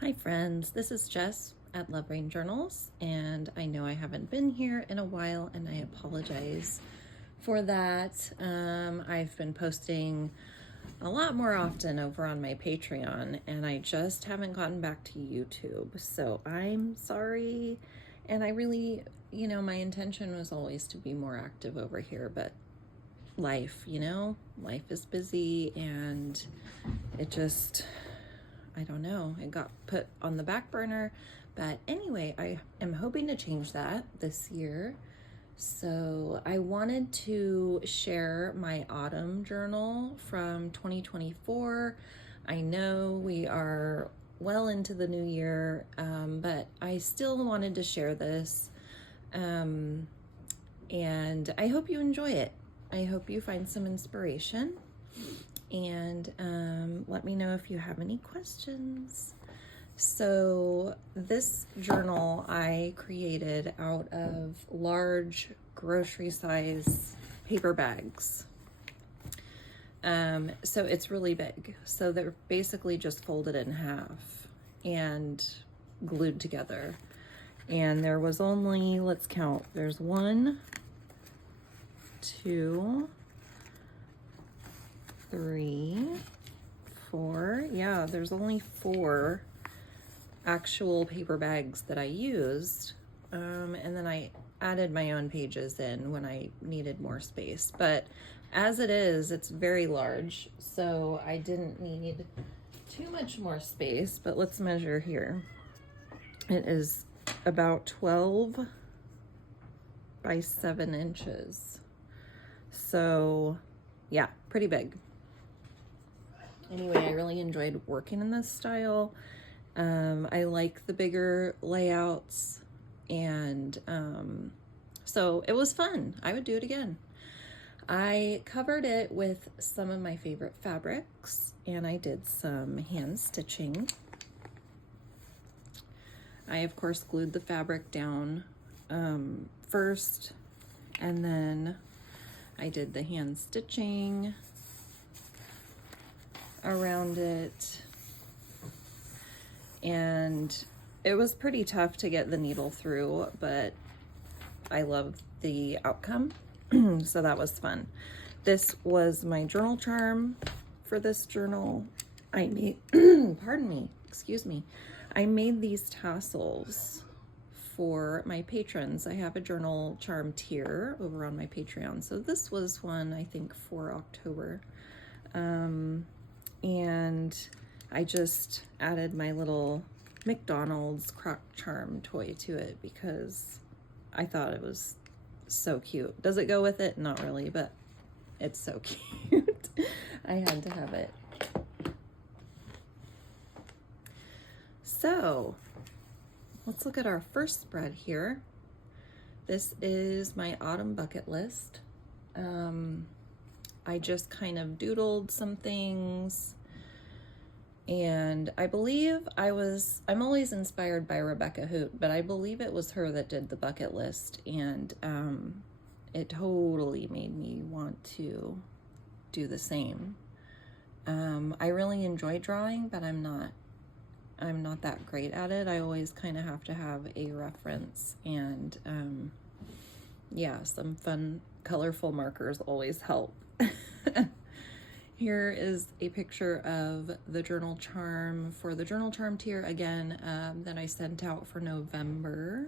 Hi friends, this is Jess at Love Rain Journals, and I know I haven't been here in a while and I apologize for that. I've been posting a lot more often over on my Patreon and I just haven't gotten back to YouTube, so I'm sorry. And I really, my intention was always to be more active over here, but life is busy and it just, I don't know, it got put on the back burner. But anyway, I am hoping to change that this year. So I wanted to share my autumn journal from 2024. I know we are well into the new year, but I still wanted to share this. And I hope you enjoy it. I hope you find some inspiration. And let me know if you have any questions. So this journal I created out of large grocery size paper bags. So it's really big. So they're basically just folded in half and glued together. And there was only, let's count, there's 1, 2, 3, 4. Yeah, there's only 4 actual paper bags that I used. And then I added my own pages in when I needed more space. But as it is, it's very large, so I didn't need too much more space. But let's measure here. It is about 12 by 7 inches. So yeah, pretty big. Anyway, I really enjoyed working in this style. I like the bigger layouts, and so it was fun. I would do it again. I covered it with some of my favorite fabrics, and I did some hand stitching. I, of course, glued the fabric down first, and then I did the hand stitching around it, and it was pretty tough to get the needle through, but I loved the outcome. So that was fun. This was my journal charm for this journal. I made pardon me, excuse me, I made these tassels for my patrons. I have a journal charm tier over on my Patreon, so this was one I think for October. And I just added my little McDonald's crock charm toy to it because I thought it was so cute. Does it go with it? Not really, but it's so cute. I had to have it. So let's look at our first spread here. This is my autumn bucket list. I just kind of doodled some things, and I believe I'm always inspired by Rebecca Hoot, but I believe it was her that did the bucket list, and it totally made me want to do the same. I really enjoy drawing, but I'm not that great at it. I always kind of have to have a reference, and yeah, some fun, colorful markers always help. Here is a picture of the journal charm for the journal charm tier again that I sent out for November.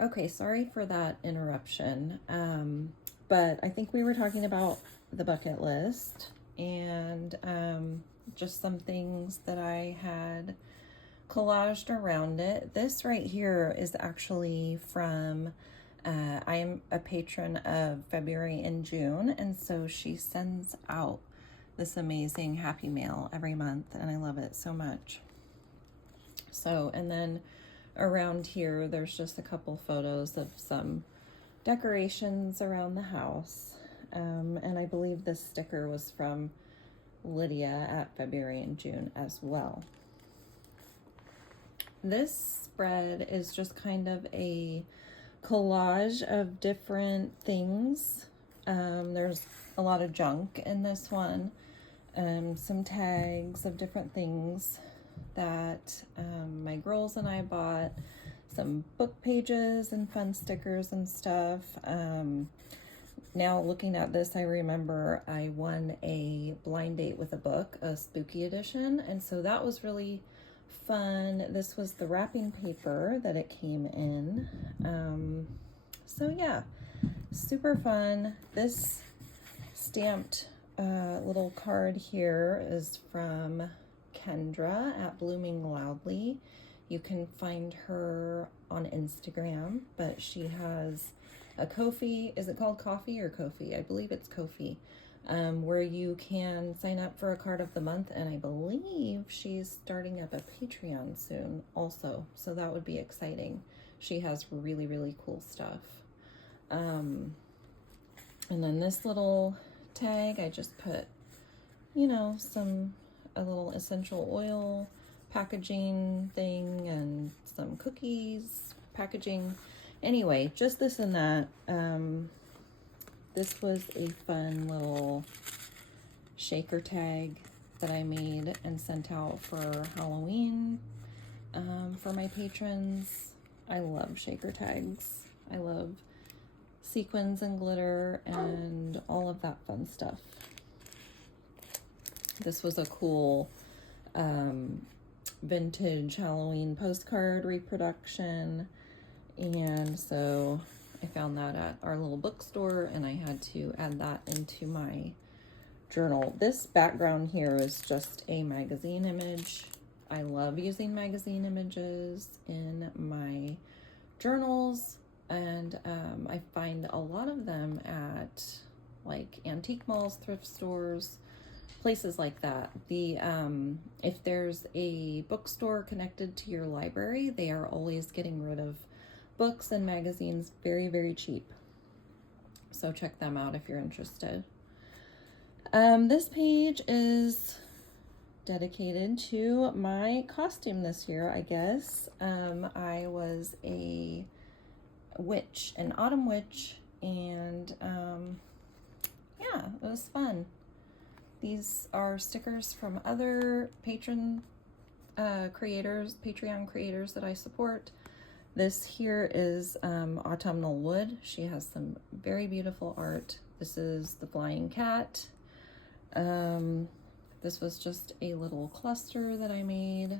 Okay, sorry for that interruption, but I think we were talking about the bucket list and just some things that I had collaged around it. This right here is actually from I am a patron of February and June, and so she sends out this amazing happy mail every month, and I love it so much. So, and then around here, there's just a couple photos of some decorations around the house, and I believe this sticker was from Lydia at February and June as well. This spread is just kind of a collage of different things. There's a lot of junk in this one, some tags of different things that my girls and I bought, some book pages and fun stickers and stuff. Now looking at this, I remember I won a blind date with a book, a spooky edition, and so that was really fun. This was the wrapping paper that it came in. So yeah, super fun. This stamped little card here is from Kendra at Blooming Loudly. You can find her on Instagram, but she has a Ko-fi. Is it called Coffee or Ko-fi? I believe it's Ko-fi, where you can sign up for a card of the month, and I believe she's starting up a Patreon soon also, so that would be exciting. She has really, really cool stuff. And then this little tag, I just put, you know, a little essential oil packaging thing and some cookies packaging. Anyway, just this and that. This was a fun little shaker tag that I made and sent out for Halloween for my patrons. I love shaker tags. I love sequins and glitter and all of that fun stuff. This was a cool vintage Halloween postcard reproduction, and so I found that at our little bookstore, and I had to add that into my journal. This background here is just a magazine image. I love using magazine images in my journals, and I find a lot of them at like antique malls, thrift stores, places like that. If there's a bookstore connected to your library, they are always getting rid of books and magazines very, very cheap. So check them out if you're interested. This page is dedicated to my costume this year, I guess. I was a witch, an autumn witch, and yeah, it was fun. These are stickers from other Patreon creators that I support. This here is Autumnal Wood. She has some very beautiful art. This is the flying cat. This was just a little cluster that I made.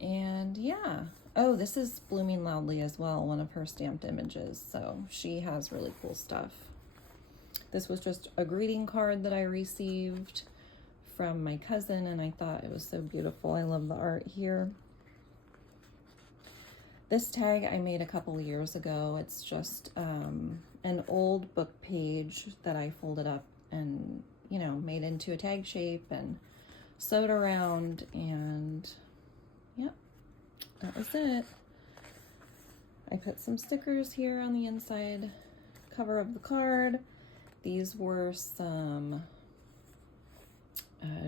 And yeah. Oh, this is Blooming Loudly as well, one of her stamped images. So she has really cool stuff. This was just a greeting card that I received from my cousin, and I thought it was so beautiful. I love the art here. This tag I made a couple years ago. It's just an old book page that I folded up and, you know, made into a tag shape and sewed around, and yeah, that was it. I put some stickers here on the inside cover of the card. These were some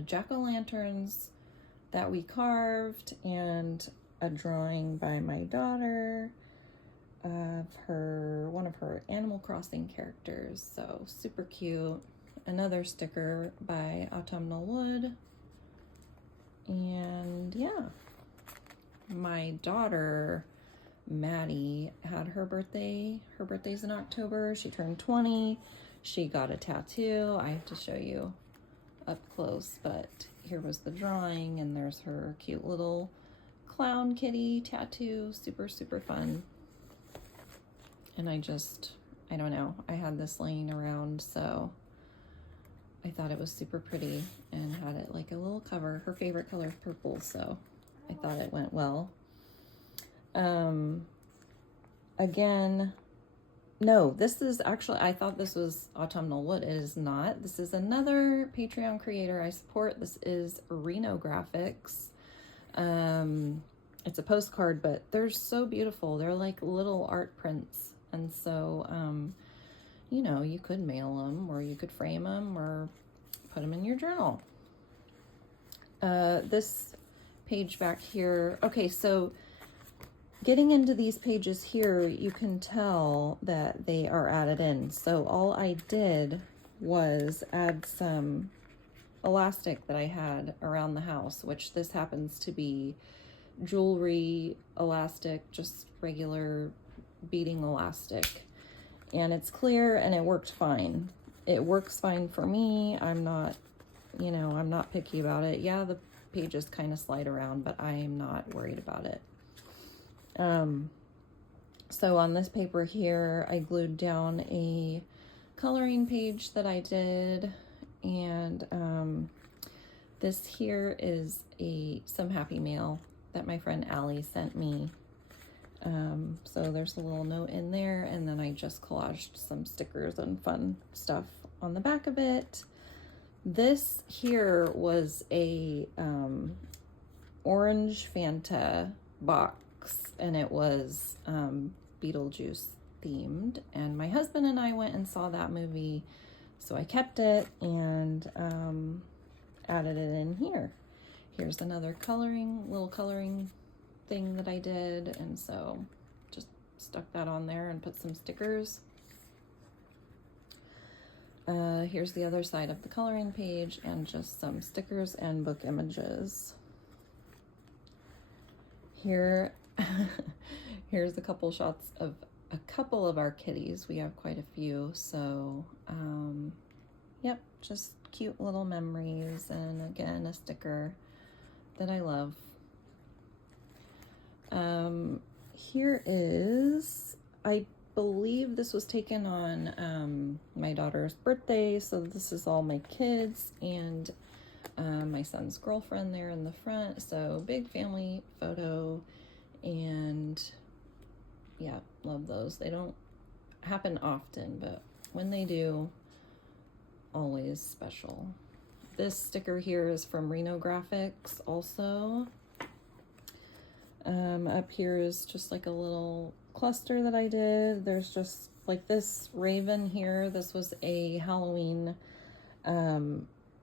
jack-o'-lanterns that we carved, and a drawing by my daughter of one of her Animal Crossing characters. So super cute. Another sticker by Autumnal Wood. And yeah, my daughter Maddie had her birthday. Her birthday's in October. She turned 20. She got a tattoo. I have to show you up close, but here was the drawing, and there's her cute little clown kitty tattoo. Super, super fun. And I don't know, I had this laying around, so I thought it was super pretty and had it like a little cover. Her favorite color is purple, so I thought it went well. Again, no, this is actually, I thought this was Autumnal Wood. It is not. This is another Patreon creator I support. This is Reno Graphics. It's a postcard, but they're so beautiful. They're like little art prints. And so, you know, you could mail them, or you could frame them, or put them in your journal. This page back here. Okay, so getting into these pages here, you can tell that they are added in. So all I did was add some elastic that I had around the house, which this happens to be jewelry elastic, just regular beading elastic. And it's clear and it worked fine. It works fine for me. I'm not, I'm not picky about it. Yeah, the pages kind of slide around, but I am not worried about it. So on this paper here, I glued down a coloring page that I did, and this here is some Happy Mail that my friend Allie sent me. So there's a little note in there, and then I just collaged some stickers and fun stuff on the back of it. This here was a orange Fanta box, and it was Beetlejuice themed, and my husband and I went and saw that movie, so I kept it and added it in here. Here's another little coloring thing that I did, and so just stuck that on there and put some stickers. Here's the other side of the coloring page, and just some stickers and book images. Here's a couple shots of a couple of our kitties. We have quite a few, so yep, just cute little memories, and again, a sticker that I love. Here is, I believe this was taken on my daughter's birthday, so this is all my kids and my son's girlfriend there in the front, so big family photo, and yeah, love those. They don't happen often, but when they do, always special. This sticker here is from Reno Graphics also. Up here is just like a little cluster that I did. There's just like this raven here. This was a Halloween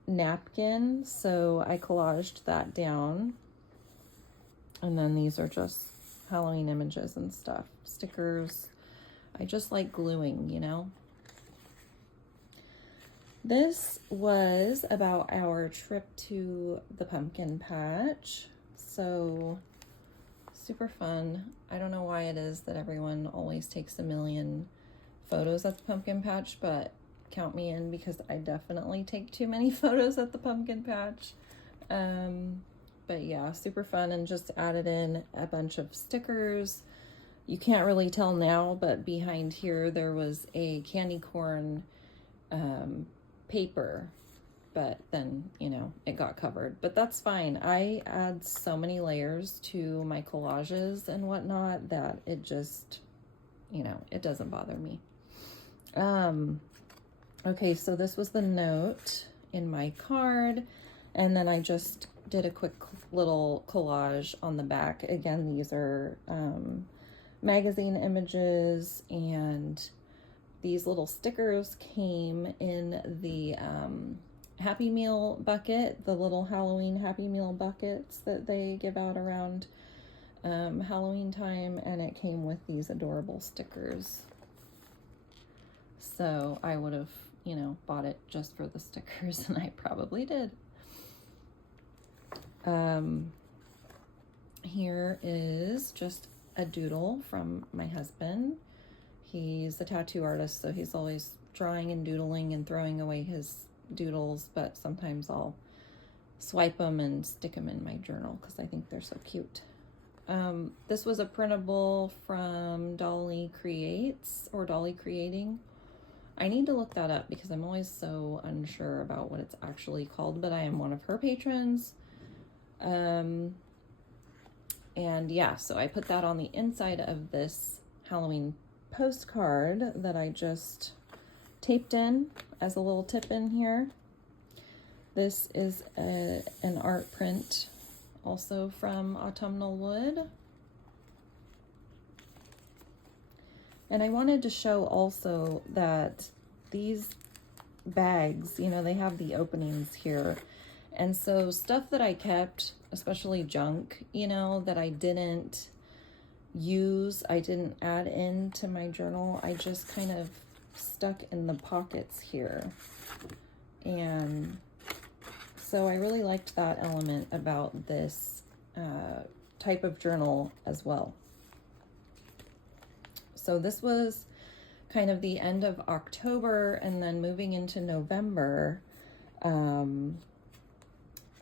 napkin, so I collaged that down. And then these are just Halloween images and stuff, stickers. I just like gluing, This was about our trip to the pumpkin patch, so super fun. I don't know why it is that everyone always takes a million photos at the pumpkin patch, but count me in, because I definitely take too many photos at the pumpkin patch. But yeah, super fun, and just added in a bunch of stickers. You can't really tell now, but behind here there was a candy corn paper, but then, it got covered. But that's fine. I add so many layers to my collages and whatnot that it just, it doesn't bother me. Okay, so this was the note in my card, and then I just did a quick little collage on the back. Again, these are magazine images, and these little stickers came in the Happy Meal bucket, the little Halloween Happy Meal buckets that they give out around Halloween time, and it came with these adorable stickers. So I would have, bought it just for the stickers, and I probably did. Here is just a doodle from my husband. He's a tattoo artist, so he's always drawing and doodling and throwing away his doodles, but sometimes I'll swipe them and stick them in my journal because I think they're so cute. This was a printable from Dolly Creates, or Dolly Creating. I need to look that up because I'm always so unsure about what it's actually called, but I am one of her patrons. And yeah, so I put that on the inside of this Halloween postcard that I just taped in as a little tip in here. This is an art print also from Autumnal Wood. And I wanted to show also that these bags, they have the openings here. And so stuff that I kept, especially junk, that I didn't use, I didn't add into my journal, I just kind of stuck in the pockets here. And So I really liked that element about this type of journal as well. So this was kind of the end of October, and then moving into November, I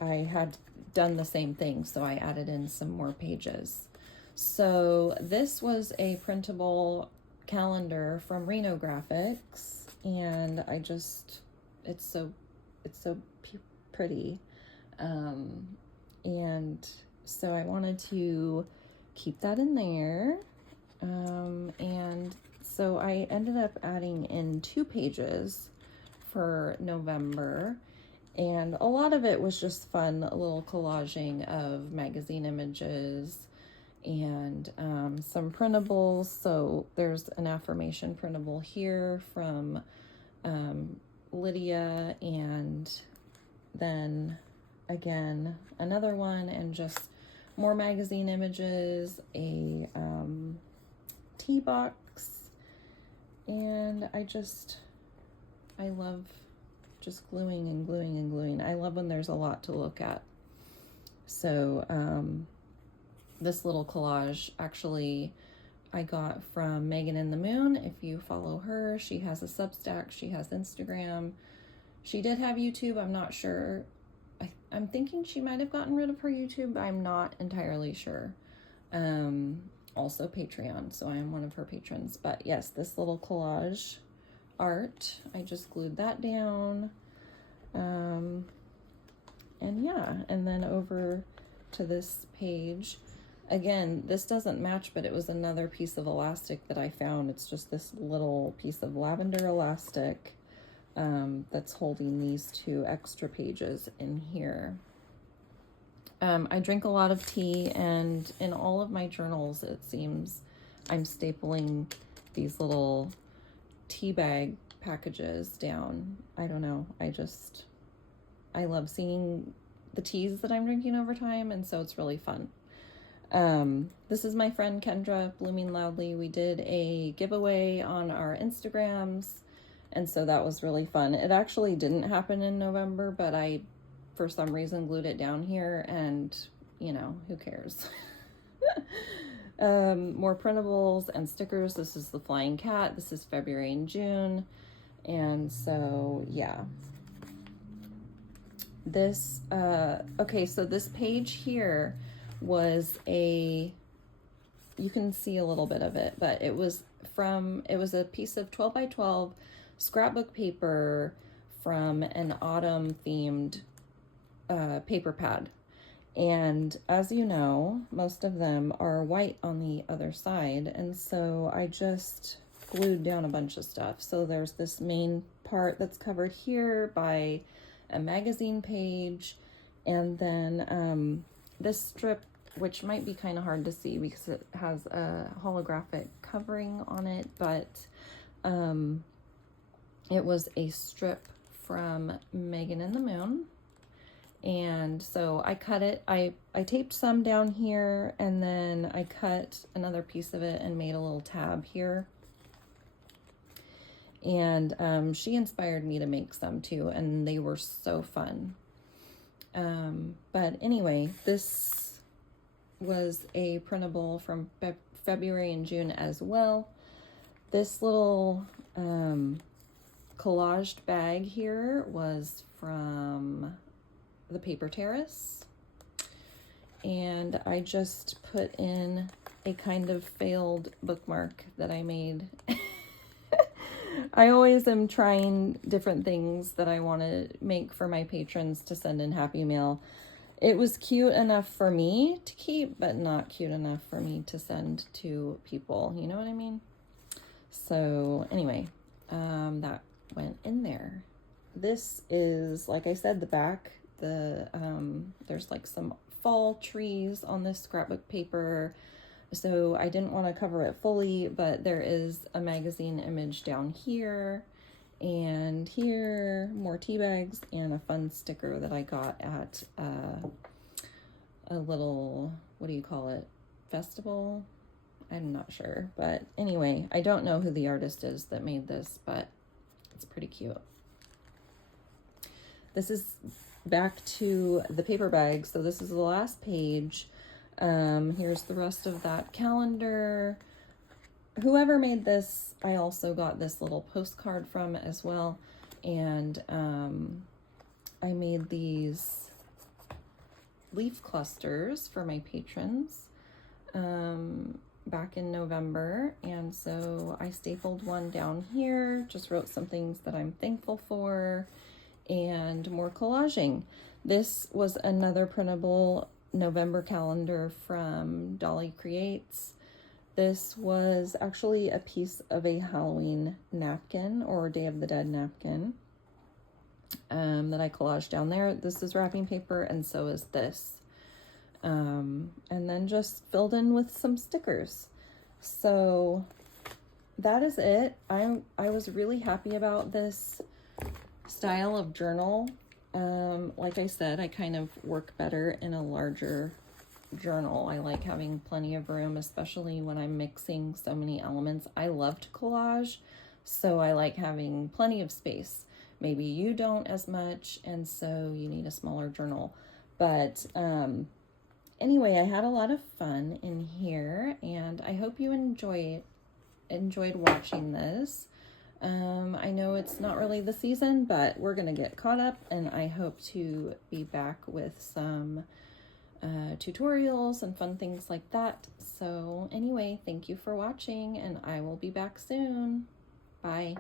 had done the same thing, so I added in some more pages. So this was a printable calendar from Reno Graphics, and it's so pretty. And so I wanted to keep that in there. And so I ended up adding in 2 pages for November, and a lot of it was just fun, a little collaging of magazine images and some printables. So there's an affirmation printable here from Lydia, and then again another one, and just more magazine images, a tea box, and I love just gluing and gluing and gluing. I love when there's a lot to look at. So this little collage actually I got from Megan in the Moon. If you follow her, she has a Substack, she has Instagram. She did have YouTube, I'm not sure. I'm thinking she might have gotten rid of her YouTube, I'm not entirely sure. Also Patreon, so I am one of her patrons. But yes, this little collage art, I just glued that down. And yeah, and then over to this page. Again, this doesn't match, but it was another piece of elastic that I found. It's just this little piece of lavender elastic that's holding these 2 extra pages in here. I drink a lot of tea, and in all of my journals, it seems I'm stapling these little tea bag packages down. I don't know. I love seeing the teas that I'm drinking over time, and so it's really fun. This is my friend Kendra, Blooming Loudly. We did a giveaway on our Instagrams, and so that was really fun. It actually didn't happen in November, but I, for some reason, glued it down here, and, you know, who cares? More printables and stickers. This is the flying cat. This is February and June. And so, yeah. This, okay, so this page here was you can see a little bit of it, but it was a piece of 12 by 12 scrapbook paper from an autumn themed paper pad. And as you know, most of them are white on the other side, and so I just glued down a bunch of stuff. So there's this main part that's covered here by a magazine page, and then this strip, which might be kind of hard to see because it has a holographic covering on it, but it was a strip from Megan in the Moon. And so I cut it, I taped some down here, and then I cut another piece of it and made a little tab here. And she inspired me to make some too, and they were so fun. But anyway, this was a printable from February and June as well. This little collaged bag here was from the Paper Terrace, and I just put in a kind of failed bookmark that I made. I always am trying different things that I want to make for my patrons to send in Happy Mail. It was cute enough for me to keep, but not cute enough for me to send to people. You know what I mean? So anyway, that went in there. This is, like I said, the back. There's like some fall trees on this scrapbook paper. So I didn't want to cover it fully, but there is a magazine image down here, and here more tea bags and a fun sticker that I got at a little, what do you call it, festival? I'm not sure, but anyway, I don't know who the artist is that made this, but it's pretty cute. This is back to the paper bag. So this is the last page. Here's the rest of that calendar. Whoever made this, I also got this little postcard from as well. And I made these leaf clusters for my patrons back in November. And so I stapled one down here, just wrote some things that I'm thankful for, and more collaging. This was another printable November calendar from Dolly Creates. This was actually a piece of a Halloween napkin or Day of the Dead napkin that I collaged down there. This is wrapping paper, and so is this. And then just filled in with some stickers. So that is it. I was really happy about this style of journal. Like I said, I kind of work better in a larger journal. I like having plenty of room, especially when I'm mixing so many elements. I love to collage, so I like having plenty of space. Maybe you don't as much, and so you need a smaller journal. But anyway, I had a lot of fun in here, and I hope you enjoyed watching this. I know it's not really the season, but we're gonna get caught up, and I hope to be back with some tutorials and fun things like that. So anyway, thank you for watching, and I will be back soon. Bye.